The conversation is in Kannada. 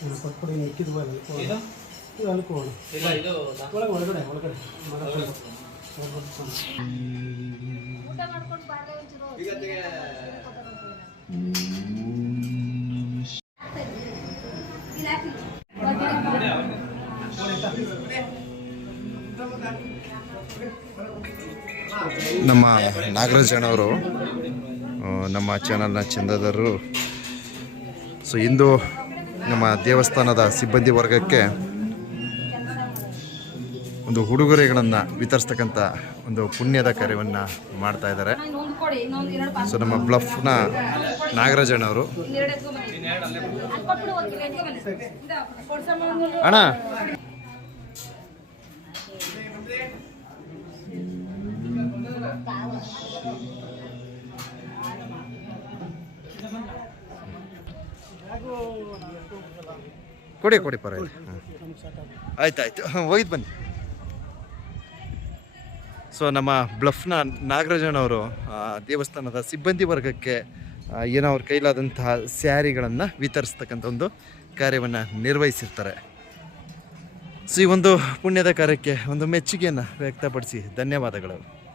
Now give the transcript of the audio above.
ಕೊಟ್ಬಿಡಿ ಇದು? ಇದು ಅಲ್ಕೋಣ ಇಲ್ಲ ಇದು ಒಳಗೆ ಒಳಗಡೆ ಒಳಗಡೆ. ನಮ್ಮ ನಾಗರಾಜ್ ಅಣ್ಣವರು ಆ, ನಮ್ಮ ಚಾನಲ್ನ ಚಂದದರು ಸೊ ಇಂದು ನಮ್ಮ ದೇವಸ್ಥಾನದ ಸಿಬ್ಬಂದಿ ವರ್ಗಕ್ಕೆ ಒಂದು ಉಡುಗೊರೆಗಳನ್ನು ವಿತರಿಸ್ತಕ್ಕಂಥ ಒಂದು ಪುಣ್ಯದ ಕಾರ್ಯವನ್ನು ಮಾಡ್ತಾ ಇದ್ದಾರೆ. ಸೊ ನಮ್ಮ ಬ್ಲಫ್ನ ನಾಗರಾಜನವರು ಅಣ್ಣವರು ಕೊಡಿ ಕೊಡಿ, ಪರವಾಗಿಲ್ಲ. ಆಯ್ತು ಆಯ್ತು. ಹೋಗಿದ್ದು ಬನ್ನಿ. ಸೊ, ನಮ್ಮ ಬ್ಲಫ್ನ ನಾಗರಾಜನವರು ದೇವಸ್ಥಾನದ ಸಿಬ್ಬಂದಿ ವರ್ಗಕ್ಕೆ ಏನೋ ಅವ್ರ ಕೈಲಾದಂತಹ ಸ್ಯಾರಿಗಳನ್ನು ವಿತರಿಸ್ತಕ್ಕಂಥ ಒಂದು ಕಾರ್ಯವನ್ನು ನಿರ್ವಹಿಸಿರ್ತಾರೆ. ಸೊ, ಈ ಒಂದು ಪುಣ್ಯದ ಕಾರ್ಯಕ್ಕೆ ಒಂದು ಮೆಚ್ಚುಗೆಯನ್ನು ವ್ಯಕ್ತಪಡಿಸಿ ಧನ್ಯವಾದಗಳು.